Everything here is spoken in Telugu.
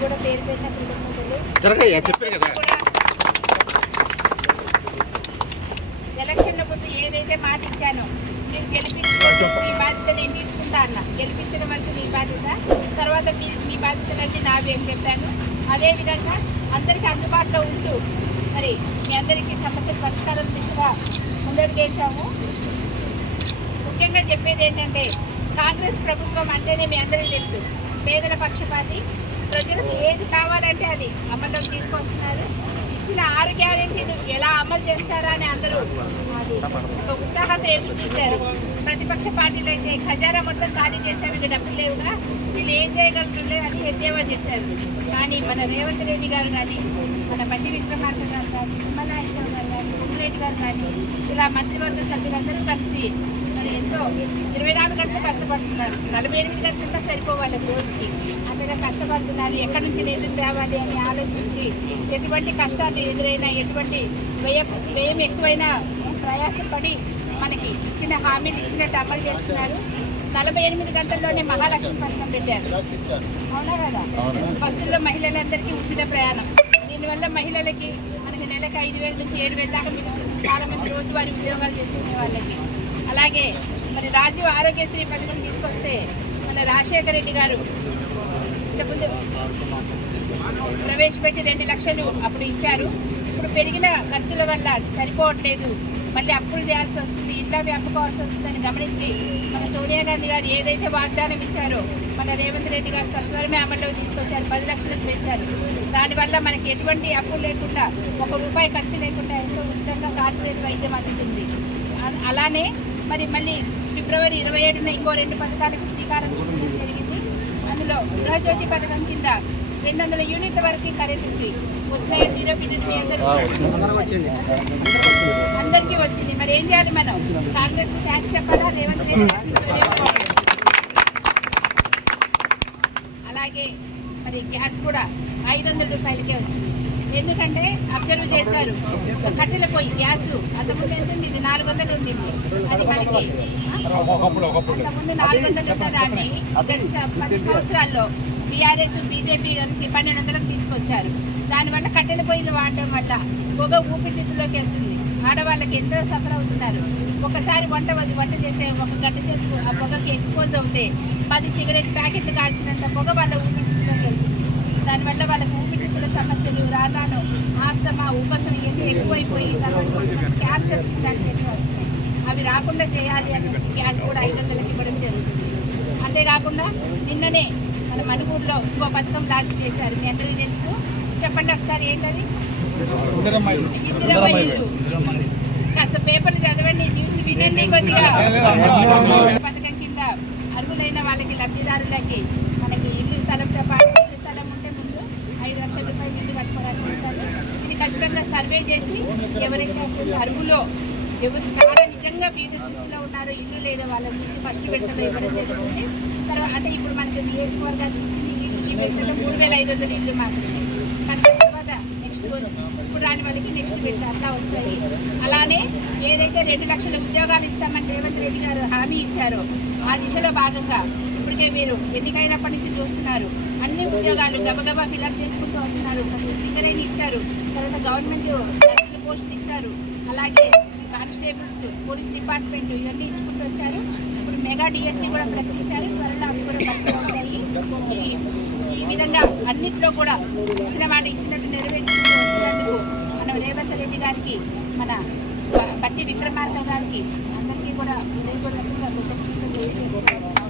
కూడా పేరు పెట్టిన కృతజ్ఞతలు జరగయ్యా చెప్పాను కదా. కూడా ఎలక్షన్ల ముందు ఏదైతే మాట ఇచ్చానో నేను గెలిపించుకోవడం మీ బాధ్యత నేను తీసుకుంటా అన్న. గెలిపించడం వరకు మీ బాధ్యత. తర్వాత మీ మీ బాధ్యతలన్నీ నావి అని చెప్పాను. అదేవిధంగా అందరికీ అందుబాటులో ఉంటూ మరి మీ అందరికీ సమస్యల పరిష్కారం దిశగా ముందడుగేసాము ముఖ్యంగా చెప్పేది ఏంటంటే కాంగ్రెస్ ప్రభుత్వం అంటేనే మీ అందరికీ తెలుసు. పేదల పక్షపాతి ప్రజలకు ఏది కావాలంటే అది అమల్లో తీసుకొస్తున్నారు. ఇచ్చిన ఆరు గ్యారెంటీలు ఎలా అమలు చేస్తారా అని అందరూ అది ఒక ఉత్సాహంతో ఎదురు చూశారు ప్రతిపక్ష పార్టీలు అయితే ఖజానా మొత్తం ఖాళీ చేశారు ఇంకా డబ్బులు లేవుగా వీళ్ళు ఏం చేయగలుగుతుండే అని ఎద్దేవా చేశారు. కానీ మన రేవంత్ రెడ్డి గారు కానీ మన బండి విక్రమార్క గారు కానీ ఉమ్మనాగేశ్వర గారు కానీ రెడ్డి గారు కానీ ఇలా మంత్రివర్గ సభ్యులందరూ కలిసి ఇరవై నాలుగు గంటలు కష్టపడుతున్నారు. నలభై ఎనిమిది గంటల్లో సరిపోవాలి రోజుకి. అంతగా కష్టపడుతున్నారు. ఎక్కడి నుంచి నిధులు తేవాలి అని ఆలోచించి ఎటువంటి కష్టాలు ఎదురైనా ఎటువంటి వ్యయ వ్యయం ఎక్కువైనా ప్రయాసపడి మనకి ఇచ్చిన హామీలు ఇచ్చినట్టు అమలు చేస్తున్నారు. నలభై ఎనిమిది గంటల్లోనే మహాలక్ష్మి పథకం పెట్టారు. అవునా కదా? బస్సుల్లో మహిళలందరికీ ఉచిత ప్రయాణం. దీనివల్ల మహిళలకి మనకి నెలకు ఐదు వేల నుంచి ఏడు వేల దాకా చాలా మంది రోజువారీ ఉద్యోగాలు చేసుకునే వాళ్ళకి. అలాగే మరి రాజీవ్ ఆరోగ్యశ్రీ పథకం తీసుకొస్తే మన రాజశేఖర రెడ్డి గారు ఇంతకుముందు ప్రవేశపెట్టి రెండు లక్షలు అప్పుడు ఇచ్చారు. ఇప్పుడు పెరిగిన ఖర్చుల వల్ల అది సరిపోవట్లేదు. మళ్ళీ అప్పులు చేయాల్సి వస్తుంది ఇంట్లో అమ్ముకోవాల్సి వస్తుందని గమనించి మన సోనియా గాంధీ గారు ఏదైతే వాగ్దానం ఇచ్చారో మన రేవంత్ రెడ్డి గారు సత్వరమే అమల్లో తీసుకొచ్చారు పది లక్షలకు పెంచారు. దానివల్ల మనకి ఎటువంటి అప్పులు లేకుండా ఒక రూపాయి ఖర్చు లేకుండా ఎంతో ఉచితంగా కార్పొరేట్ వైద్యం అందుతుంది. అలానే మరి మళ్ళీ ఫిబ్రవరి ఇరవై ఏడున ఇంకో రెండు పథకాలకు శ్రీకారం చుట్టడం జరిగింది. అందులో గృహజ్యోతి పథకం కింద రెండు వందల యూనిట్ల వరకు కరెంట్ ఉంది. వచ్చినాయి? జీరో అందరికీ అందరికీ వచ్చింది. మరి ఏం చేయాలి మనం? కాంగ్రెస్ ట్యాక్స్ చెప్పాలా? రేవంత్ అలాగే మరి గ్యాస్ కూడా ఐదు వందల రూపాయలకే వచ్చింది. ఎందుకంటే అబ్జర్వ్ చేశారు. కట్టెల పొయ్యి గ్యాస్. అంతకుముందు ఎంత ఉంది ఇది నాలుగు వందలు ఉండింది. అది మనకి? అంతకుముందు నాలుగు వందలు ఉన్న దాన్ని గడిచిన పది సంవత్సరాల్లో బీఆర్ఎస్ బీజేపీ కలిసి పన్నెండు వందలకు తీసుకొచ్చారు. దానివల్ల కట్టెల పొయ్యిలు వాడటం వల్ల పొగ ఊపిరితిత్తులోకి వెళ్తుంది. ఆడవాళ్ళకి ఎంతో సఫర్ అవుతున్నారు? ఒకసారి వంట వంట చేసే ఒక గంట సేపు ఆ పొగకి ఎక్స్పోజ్ అవుతే పది సిగరెట్ ప్యాకెట్లు కాల్చినంత పొగ వాళ్ళ ఊపిరితిత్తులోకి వెళ్తుంది. దానివల్ల వాళ్ళకి ఊపిరితిత్తుల సమస్యలు రాను ఆస్తమా ఉపశమ ఇవన్నీ ఎక్కువైపోయి తర్వాత క్యాన్సర్స్ ఇలాంటివన్నీ వస్తున్నాయి. అవి రాకుండా చేయాలి అనేసి గ్యాస్ కూడా ఐదు వందలకి ఇవ్వడం జరుగుతుంది. అంతేకాకుండా నిన్ననే మన మనుగూరులో ఇంకో పథకం లాంచ్ చేశారు. మీ అందరికీ తెలుసు. చెప్పండి ఒకసారి ఏంటది? ఇందిరమ్మ ఇల్లు. కాస్త పేపర్ చదవండి న్యూస్ వినండి కొద్దిగా. పథకం కింద అర్హులైన వాళ్ళకి లబ్ధిదారులకి మనకి ఇల్లు స్థలంతో పాటు ఇల్లు ముందు ఐదు లక్షల రూపాయలు ఇల్లు కట్టుకోవడానికి ఇస్తారు ఇది ఖచ్చితంగా సర్వే చేసి ఎవరైతే అరువులో ఎవరు చాలా నిజంగా బీద స్థితిలో ఉన్నారో ఇల్లు లేదా ముందు ఫస్ట్ పెట్టడం ఇవ్వడం జరుగుతుంది తర్వాత అంటే ఇప్పుడు మనకి నియోజకవర్గానికి ఇచ్చింది ఈ- ఈ మూడు వేల ఐదు వందల ఇల్లు మాత్రమే. తర్వాత నెక్స్ట్ ఇప్పుడు రాని వాళ్ళకి నెక్స్ట్ విడత అట్లా వస్తాయి. అలానే ఏదైతే రెండు లక్షల ఉద్యోగాలు ఇస్తామని రేవంత్ రెడ్డి గారు హామీ ఇచ్చారో ఆ దిశలో భాగంగా ఇప్పటికే మీరు ఎన్నికైనప్పటి నుంచి చూస్తున్నారు. అన్ని ఉద్యోగాలు గబగబా ఫిల్అప్ చేసుకుంటూ వస్తున్నారు. సింగరేణి ఇచ్చారు. తర్వాత గవర్నమెంట్ పోస్ట్ పోస్టులు ఇచ్చారు. అలాగే కానిస్టేబుల్స్ పోలీస్ డిపార్ట్మెంట్ ఇవన్నీ ఇచ్చుకుంటూ వచ్చారు. ఇప్పుడు మెగా డిఎస్సి కూడా ప్రకటించారు. త్వరలో అవి కూడా భర్తీ అవుతాయి. ఈ విధంగా అన్నిట్లో కూడా ఇచ్చిన మాట ఇచ్చినట్టు నెరవేర్చుకుంటూ వస్తున్నందుకు మనం రేవంత్ రెడ్డి గారికి మన పట్టి బట్టి విక్రమార్క గారికి అందరికీ కూడా హృదయపూర్వకంగా కృతజ్ఞతలు తెలియజేస్తున్నాను.